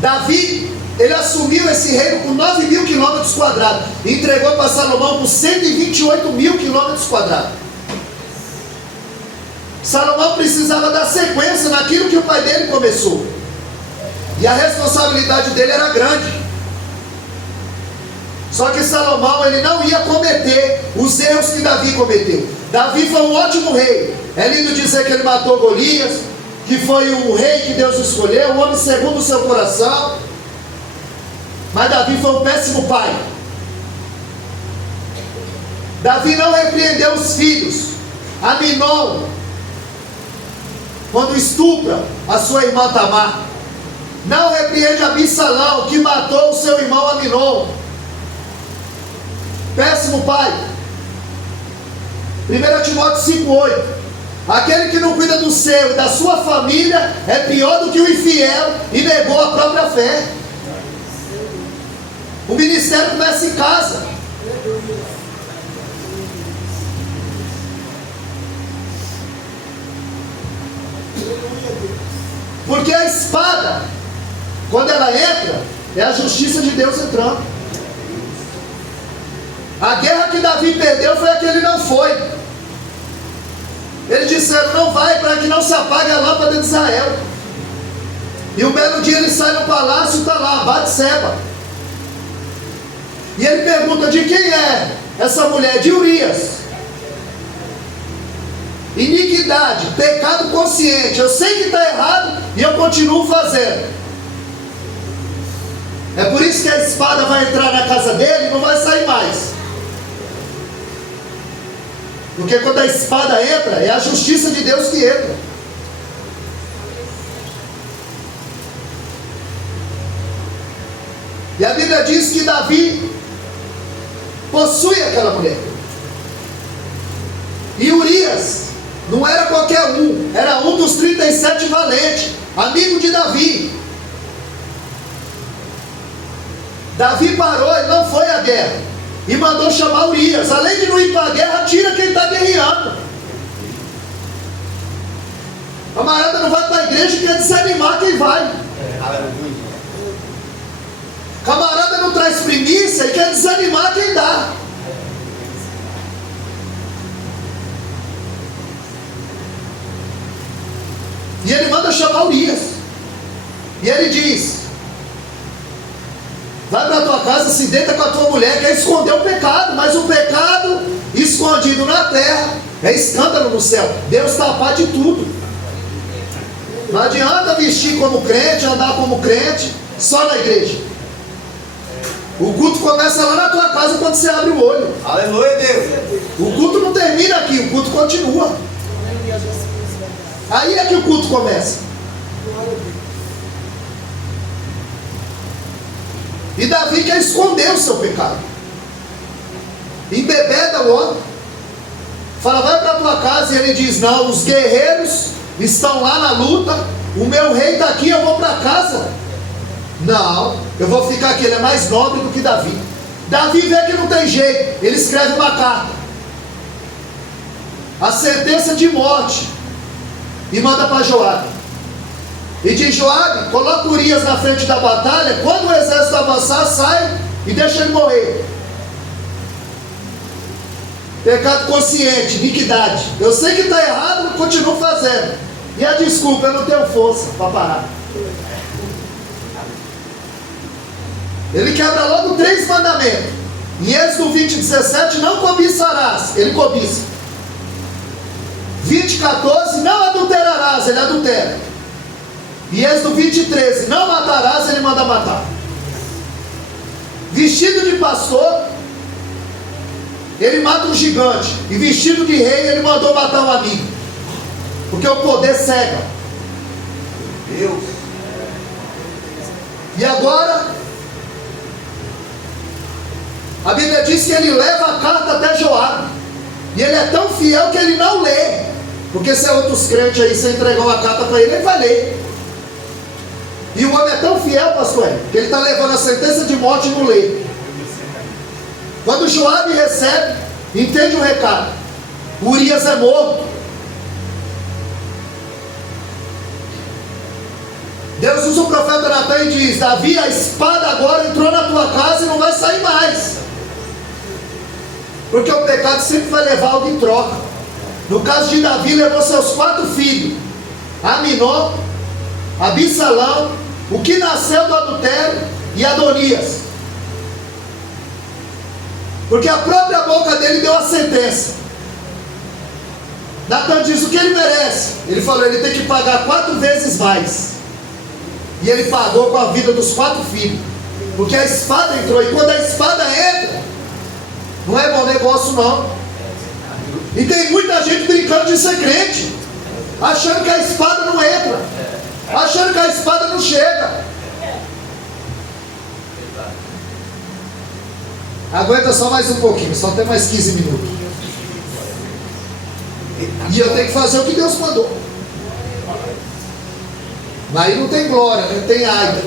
Davi, ele assumiu esse reino com 9.000 quilômetros quadrados, e entregou para Salomão com 128.000 quilômetros quadrados. Salomão precisava dar sequência naquilo que o pai dele começou, e a responsabilidade dele era grande. Só que Salomão, ele não ia cometer os erros que Davi cometeu. Davi foi um ótimo rei. É lindo dizer que ele matou Golias, que foi o rei que Deus escolheu, um homem segundo o seu coração. Mas Davi foi um péssimo pai. Davi não repreendeu os filhos. Aminon, quando estupra a sua irmã Tamar, não repreende Absalão, que matou o seu irmão Aminon. Péssimo pai. 1 Timóteo 5,8: aquele que não cuida do seu e da sua família é pior do que o infiel e negou a própria fé. O ministério começa em casa. Porque a espada, quando ela entra, é a justiça de Deus entrando. A guerra que Davi perdeu foi a que ele não foi. Eles disseram: não vai, para que não se apague a lâmpada de Israel. E um belo dia ele sai no palácio e está lá, Batseba. E ele pergunta: de quem é essa mulher? De Urias. Iniquidade, pecado consciente. Eu sei que está errado e eu continuo fazendo. É por isso que a espada vai entrar na casa dele e não vai sair mais. Porque quando a espada entra, é a justiça de Deus que entra. E a Bíblia diz que Davi possui aquela mulher. E Urias não era qualquer um, era um dos 37 valentes, amigo de Davi. Davi parou e não foi à guerra, e mandou chamar Urias. Além de não ir para a guerra, tira quem está guerreando. A camarada não vai para a igreja e quer desanimar quem vai. Camarada não traz primícia e quer desanimar quem dá. E ele manda chamar Urias. E ele diz: vai para a tua casa, se deita com a tua mulher, quer esconder o pecado. Mas o pecado escondido na terra é escândalo no céu. Deus está a par de tudo. Não adianta vestir como crente, andar como crente, só na igreja. O culto começa lá na tua casa quando você abre o olho. Aleluia, Deus. O culto não termina aqui, o culto continua. Aí é que o culto começa. E Davi quer esconder o seu pecado. Embebeda o homem. Fala: vai para a tua casa. E ele diz: não, os guerreiros estão lá na luta, o meu rei está aqui, eu vou para casa. Não, eu vou ficar aqui. Ele é mais nobre do que Davi. Davi vê que não tem jeito, ele escreve uma carta, a sentença de morte, e manda para Joabe. E diz: Joabe, coloca Urias na frente da batalha, quando o exército avançar, sai e deixa ele morrer. Pecado consciente, iniquidade. Eu sei que está errado, mas continuo fazendo. E a desculpa: eu não tenho força para parar. Ele quebra logo 3 mandamentos. Em Êxodo 20:17, não cobiçarás. Ele cobiça. 20:14, não adulterarás. Ele adultera. E Êxodo 20:13, não matarás, ele manda matar. Vestido de pastor, ele mata um gigante. E vestido de rei, ele mandou matar um amigo. Porque o poder cega. Deus. E agora, a Bíblia diz que ele leva a carta até Joabe. E ele é tão fiel que ele não lê. Porque se é outros crentes aí, você entregou a carta para ele, ele vai ler. E o homem é tão fiel, pastor, que ele está levando a sentença de morte e não lê. Quando Joabe recebe, entende o recado. Urias é morto. Deus usa o profeta Natan e diz: Davi, a espada agora entrou na tua casa e não vai sair mais. Porque o pecado sempre vai levar algo em troca. No caso de Davi, levou seus 4 filhos: Aminon, Absalão, o que nasceu do adultério, e Adonias. Porque a própria boca dele deu a sentença. Natan diz o que ele merece. Ele falou: ele tem que pagar 4 vezes mais. E ele pagou com a vida dos 4 filhos. Porque a espada entrou. E quando a espada entra, não é bom negócio não. E tem muita gente brincando de ser crente, achando que a espada não entra, achando que a espada não chega. Aguenta só mais um pouquinho, só tem mais 15 minutos. E eu tenho que fazer o que Deus mandou. Mas aí não tem glória, não tem águia.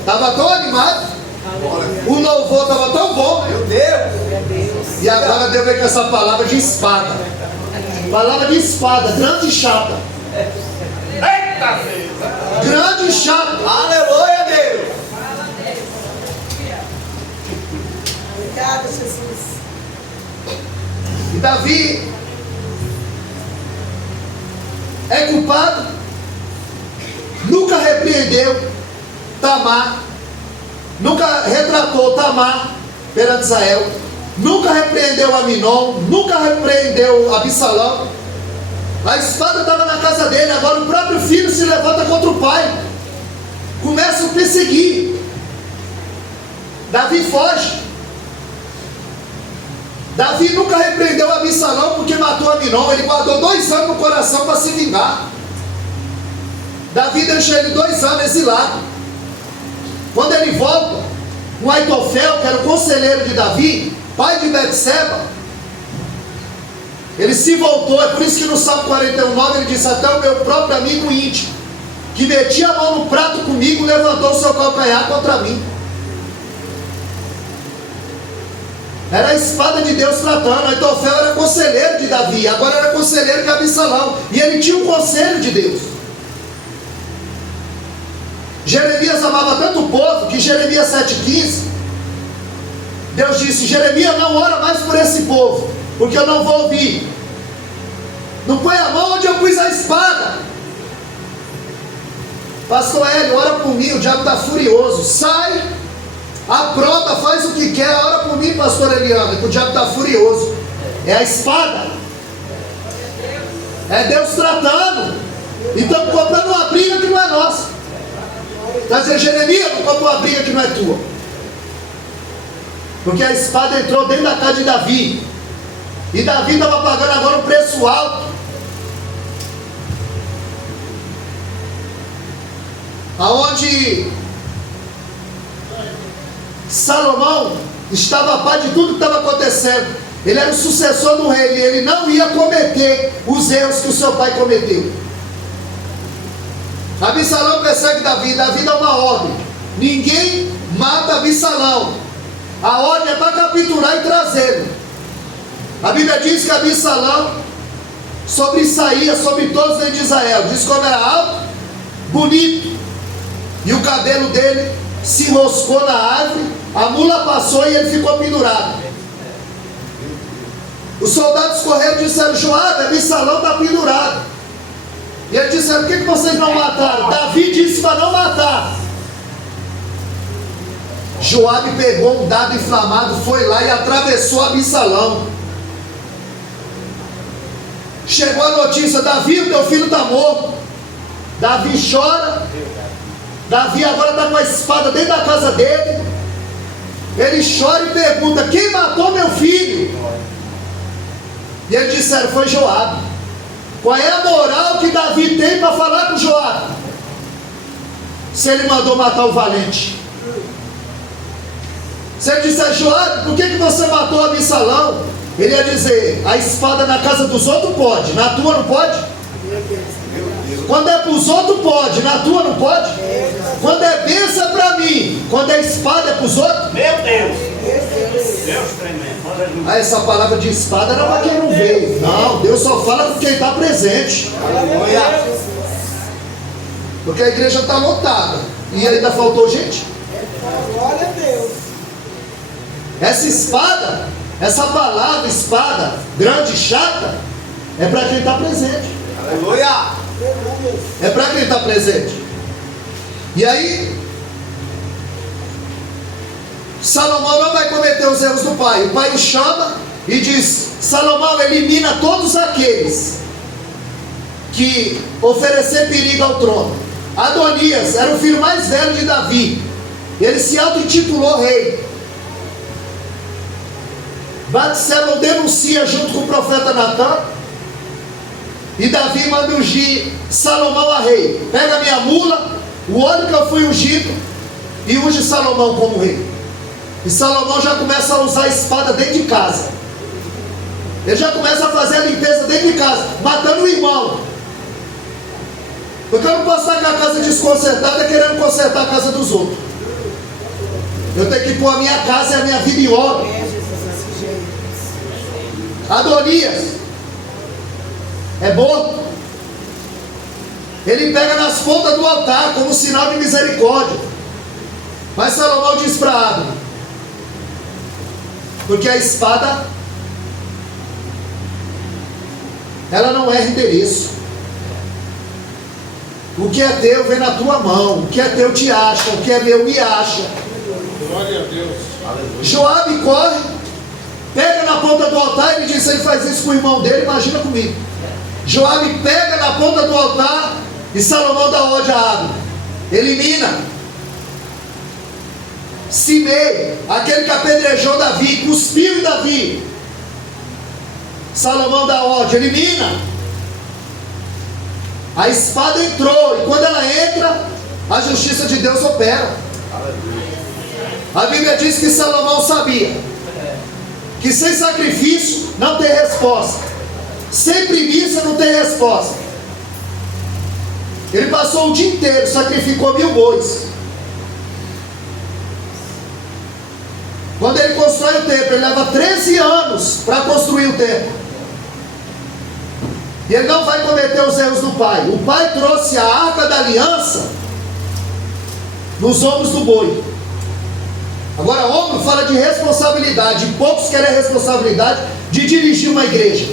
Estava tão animado, o louvor estava tão bom. Meu Deus. E agora Deus vem com essa palavra de espada. Palavra de espada, grande e chata. Eita, Deus. Grande e chata. Aleluia, Deus. Obrigada, Jesus. E Davi é culpado. Nunca repreendeu Tamar. Nunca retratou Tamar perante Israel. Nunca repreendeu Aminon. Nunca repreendeu Absalão. A espada estava na casa dele. Agora o próprio filho se levanta contra o pai. Começa a perseguir. Davi foge. Davi nunca repreendeu Absalão porque matou Aminon. Ele guardou 2 anos no coração para se vingar. Davi deixou ele 2 anos exilado. Quando ele volta, o Aitofel, que era o conselheiro de Davi, pai de Betseba, ele se voltou. É por isso que no Salmo 41:9 ele disse: até o meu próprio amigo íntimo, que metia a mão no prato comigo, levantou o seu calcanhar contra mim. Era a espada de Deus tratando. Aitofel era conselheiro de Davi, agora era conselheiro de Absalão. E ele tinha um conselho de Deus. Jeremias amava tanto o povo que Jeremias 7,15 Deus disse: Jeremias, não ora mais por esse povo, porque eu não vou ouvir. Não põe a mão onde eu pus a espada. Pastor Hélio, ora por mim, o diabo está furioso. Sai, apronta, faz o que quer. Ora por mim, pastor Eliana, que o diabo está furioso. É a espada. É Deus tratando. E estamos comprando uma briga que não é nossa. Está dizendo: Jeremias, não comprou uma briga que não é tua. Porque a espada entrou dentro da casa de Davi. E Davi estava pagando agora um preço alto. Aonde Salomão estava a par de tudo que estava acontecendo. Ele era o sucessor do rei. E ele não ia cometer os erros que o seu pai cometeu. Absalão persegue Davi. Davi dá uma ordem: ninguém mata Absalão. A ordem é para capturar e trazê-lo. A Bíblia diz que Absalão sobressaía sobre todos dentro de Israel. Diz como era alto, bonito, e o cabelo dele se enroscou na árvore. A mula passou e ele ficou pendurado. Os soldados correram e disseram: Joabe, Absalão está pendurado. E eles disseram: por que vocês não mataram? Davi disse para não matar. Joabe pegou um dado inflamado, foi lá e atravessou Absalão. Chegou a notícia: Davi, o teu filho está morto. Davi chora. Davi agora está com a espada dentro da casa dele. Ele chora e pergunta: quem matou meu filho? E eles disseram: foi Joabe. Qual é a moral que Davi tem para falar com Joabe, se ele mandou matar o valente? Se ele disser: Joabe, por que você matou Absalão? Ele ia dizer: a espada na casa dos outros pode, na tua não pode? Quando é para os outros pode, na tua não pode? Quando é bênção é para mim, quando é espada é para os outros? Meu Deus! Deus tremendo. Aleluia. Ah, essa palavra de espada era para quem não veio. Não, Deus só fala com quem está presente. Porque a igreja está lotada e ainda faltou gente. Glória a Deus. Essa espada, essa palavra espada, grande e chata, é para quem está presente. Aleluia. É para quem está presente. E aí, Salomão não vai cometer os erros do pai. O pai o chama e diz: Salomão, elimina todos aqueles que oferecer perigo ao trono. Adonias era o filho mais velho de Davi. Ele se auto-intitulou rei. Batseba denuncia junto com o profeta Natan. E Davi manda ungir Salomão a rei. Pega a minha mula, o ano que eu fui ungido, e unge Salomão como rei. E Salomão já começa a usar a espada dentro de casa. Ele já começa a fazer a limpeza dentro de casa, matando o irmão. Porque eu não posso estar com a casa desconcertada querendo consertar a casa dos outros. Eu tenho que pôr a minha casa e a minha vida em ordem. Adonias é morto. Ele pega nas pontas do altar como sinal de misericórdia. Mas Salomão diz para Abner: porque a espada, ela não erra endereço. O que é teu vem na tua mão. O que é teu te acha. O que é meu me acha. Glória a Deus. Joabe corre, pega na ponta do altar. Ele diz: se ele faz isso com o irmão dele, imagina comigo. Joabe pega na ponta do altar e Salomão dá ordem a Abner: elimina Simei, aquele que apedrejou Davi, cuspiu em Davi. Salomão dá ordem: elimina. A espada entrou, e quando ela entra, a justiça de Deus opera. A Bíblia diz que Salomão sabia que sem sacrifício não tem resposta, sem primícia não tem resposta. Ele passou o dia inteiro, sacrificou 1000 bois. Quando ele constrói o templo, ele leva 13 anos para construir o templo. E ele não vai cometer os erros do pai. O pai trouxe a arca da aliança nos ombros do boi. Agora, ombro fala de responsabilidade. Poucos querem a responsabilidade de dirigir uma igreja,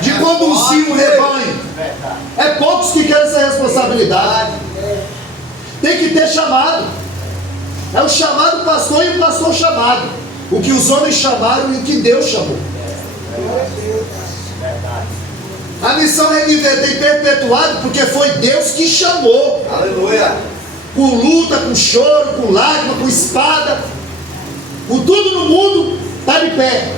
de conduzir um rebanho. É poucos que querem essa responsabilidade. Tem que ter chamado. É o chamado pastor e o pastor chamado. O que os homens chamaram e o que Deus chamou. A missão Reviver tem perpetuado porque foi Deus que chamou. Aleluia. Com luta, com choro, com lágrima, com espada, com tudo no mundo, está de pé.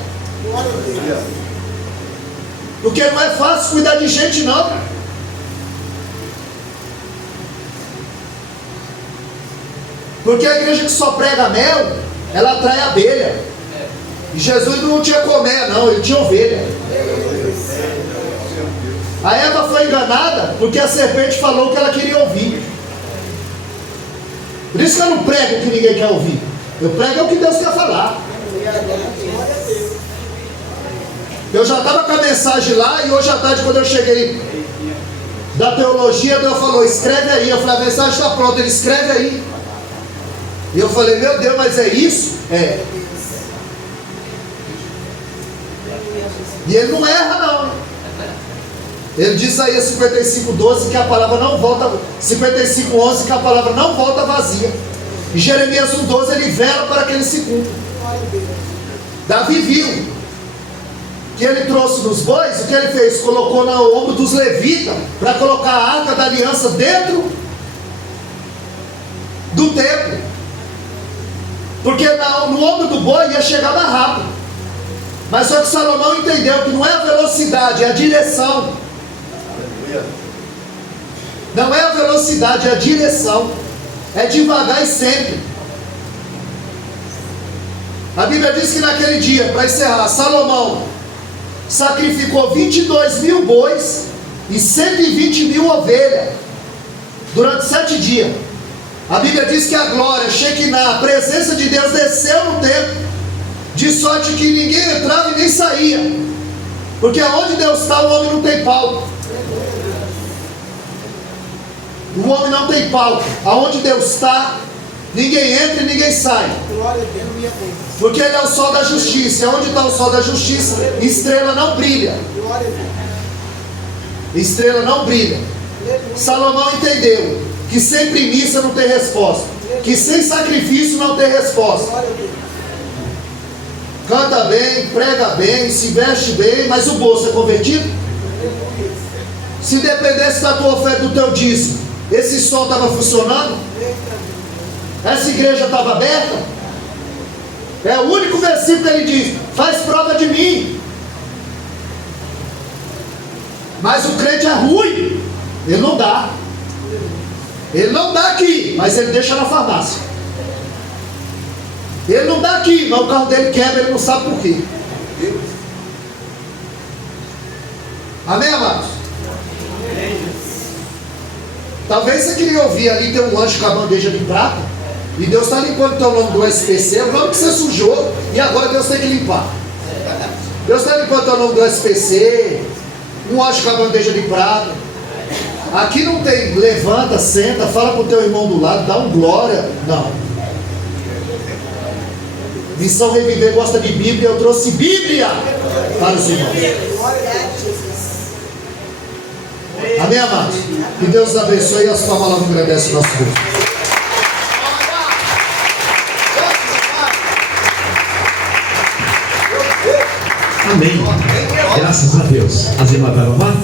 Porque não é fácil cuidar de gente, não. Porque a igreja que só prega mel, ela atrai abelha. E Jesus não tinha colmeia, não, ele tinha ovelha. A Eva foi enganada porque a serpente falou o que ela queria ouvir. Por isso que eu não prego o que ninguém quer ouvir. Eu prego o que Deus quer falar. Eu já estava com a mensagem lá, e hoje à tarde, quando eu cheguei da teologia, Deus falou: escreve aí. Eu falei: a mensagem está pronta. Ele: escreve aí. E eu falei: meu Deus, mas é isso? É. E ele não erra, não. Ele diz aí 55:12 que a palavra não volta, 55:11 que a palavra não volta vazia. E Jeremias 1:12 ele vela para que ele se cumpra. Davi viu que ele trouxe nos bois, o que ele fez? Colocou no ombro dos levitas, para colocar a arca da aliança dentro do templo. Porque no ombro do boi ia chegar mais rápido. Mas só que Salomão entendeu que não é a velocidade, é a direção. Não é a velocidade, é a direção. É devagar e sempre. A Bíblia diz que naquele dia, para encerrar, Salomão sacrificou 22 mil bois e 120 mil ovelhas durante 7 dias. A Bíblia diz que a glória, Shekinah, a presença de Deus desceu no templo, de sorte que ninguém entrava e nem saía, porque aonde Deus está, o homem não tem palco. O homem não tem palco. Aonde Deus está, ninguém entra e ninguém sai, porque Ele é o sol da justiça. E onde está o sol da justiça, estrela não brilha. Estrela não brilha. Salomão entendeu que sem primícia não tem resposta, que sem sacrifício não tem resposta. Canta bem, prega bem, se veste bem, mas o bolso é convertido? Se dependesse da tua oferta, do teu dízimo, esse sol estava funcionando? Essa igreja estava aberta? É o único versículo que ele diz: faz prova de mim. Mas o crente é ruim, ele não dá. Ele não dá aqui, mas ele deixa na farmácia. Ele não dá aqui, mas o carro dele quebra, ele não sabe por quê. Amém, amados? Talvez você queria ouvir ali, tem um anjo com a bandeja de prata, e Deus está limpando o teu nome do SPC, o nome que você sujou, e agora Deus tem que limpar. Deus está limpando o teu nome do SPC, um anjo com a bandeja de prata. Aqui não tem levanta, senta, fala com o teu irmão do lado, dá um glória. Não. Missão Reviver gosta de Bíblia, eu trouxe Bíblia para os irmãos. Amém, amados? Que Deus nos abençoe e a sua palavra agradece o nosso Deus. Amém. Graças a Deus. As irmãs vai louvar?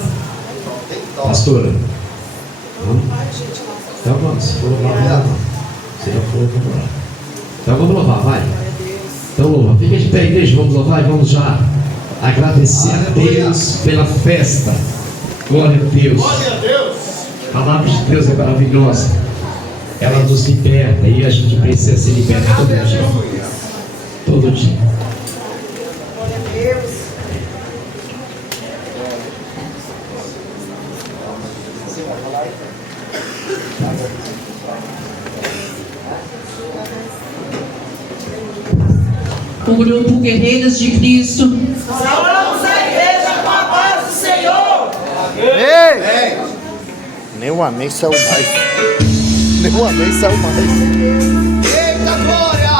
Pastora? Não? Então vamos. Vou louvar, vamos louvar. Se não for, vamos louvar. Então vamos louvar, vai. Então louva. Fica de pé, igreja. Vamos louvar e vamos já agradecer a Deus pela festa. Glória a Deus. Glória a Deus. A palavra de Deus é maravilhosa. Ela nos liberta e a gente precisa ser liberto todo dia. Todo dia. Glória a Deus. O grupo Guerreiras de Cristo. Salvamos a igreja com a paz do Senhor. Ei! Nem um amém saiu mais. Nem um amém saiu mais. Eita glória!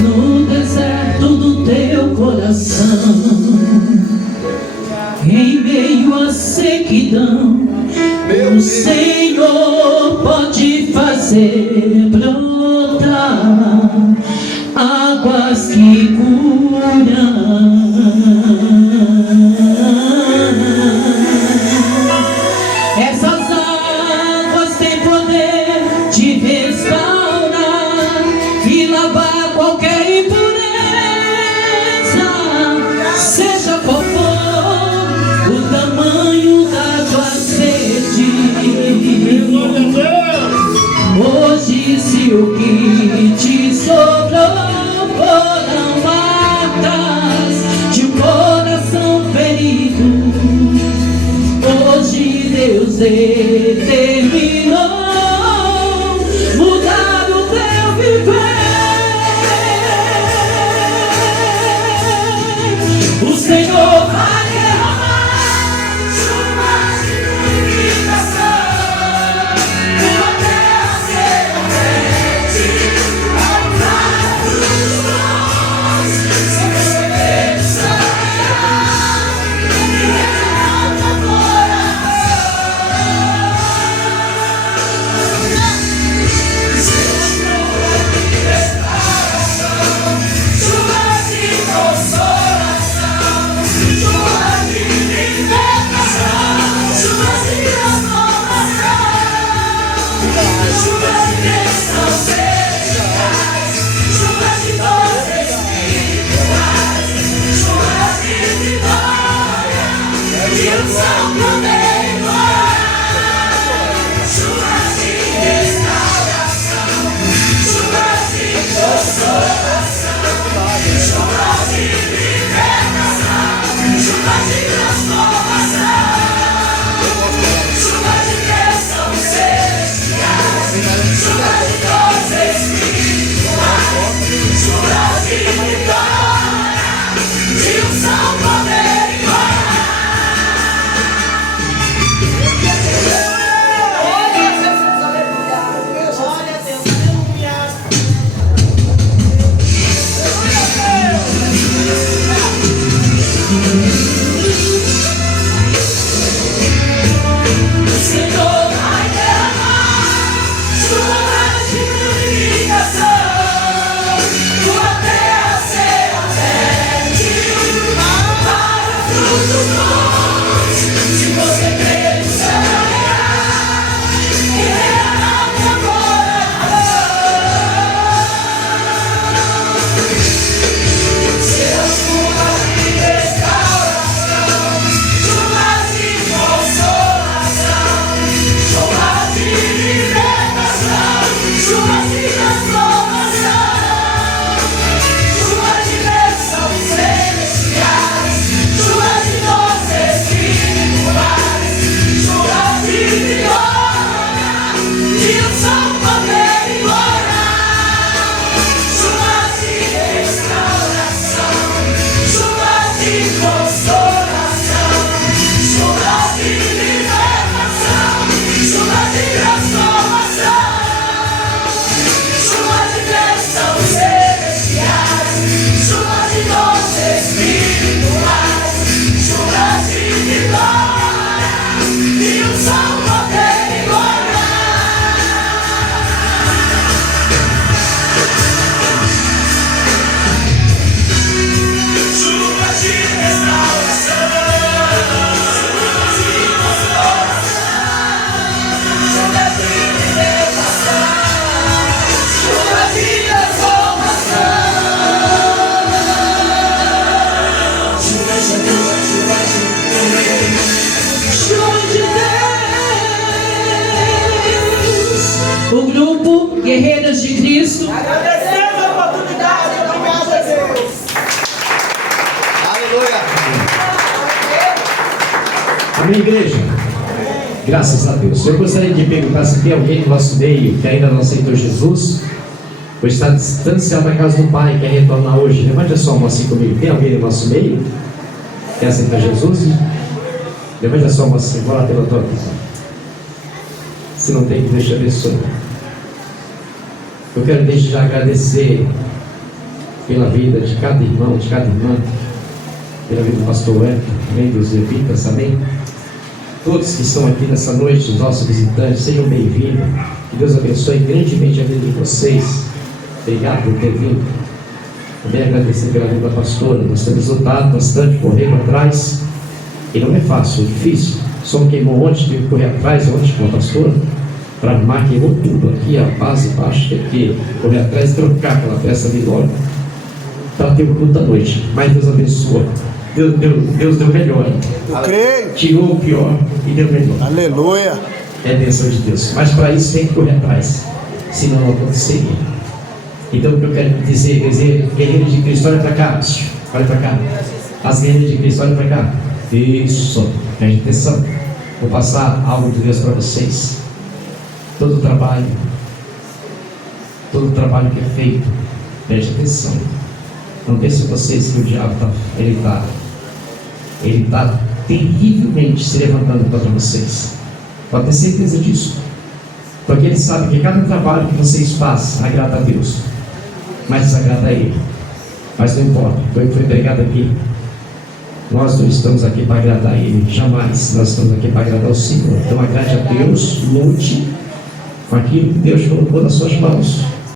No deserto do teu coração, em meio à sequidão, o Senhor pode fazer brotar águas que curam. Essas águas têm poder de restaurar e lavar qualquer impureza, seja qual for o tamanho da tua sede. Hoje, se o que te sobrou foram Guerreiras de Cristo. Agradecemos a oportunidade de obrigado a Deus. Aleluia. Amém, igreja? Graças a Deus. Eu gostaria de perguntar se tem alguém no nosso meio que ainda não aceitou Jesus, ou está distanciado da casa do Pai, quer retornar hoje. Levante a sua mão assim comigo. Tem alguém no nosso meio que quer aceitar Jesus? Levante a sua mão assim. Bora pela tua vida. Se não tem, Deus te abençoe. Eu quero desde já agradecer pela vida de cada irmão, de cada irmã, pela vida do pastor Wellington, também dos levitas, amém? Todos que estão aqui nessa noite, os nossos visitantes, sejam bem-vindos. Que Deus abençoe grandemente a vida de vocês. Obrigado por ter vindo. Também agradecer pela vida da pastora. Nós temos lutado bastante, correndo atrás. E não é fácil, é difícil. Só queimou ontem, tive que correr atrás ontem com a pastora. Para armar, queimou tudo aqui, a base baixo, teve que correr atrás e trocar aquela peça de óleo para ter o culto da noite. Mas Deus abençoa. Deus deu melhor. Eu creio. Tirou o pior e deu melhor. Aleluia. É a bênção de Deus. Mas para isso tem que correr atrás, senão não aconteceria. Então o que eu quero dizer, guerreiros de Cristo, olha para cá, olha para cá. As guerreiras de Cristo, olha para cá. Isso, preste atenção. Vou passar algo de Deus para vocês. Todo o trabalho que é feito, preste atenção. Não pense vocês que o diabo ele está terrivelmente se levantando contra vocês. Pode ter certeza disso. Porque ele sabe que cada trabalho que vocês fazem agrada a Deus, mas desagrada a Ele. Mas não importa, foi o que foi pregado aqui. Nós não estamos aqui para agradar a Ele, jamais. Nós estamos aqui para agradar o Senhor. Então agrade a Deus, lute com aquilo que Deus colocou nas suas mãos.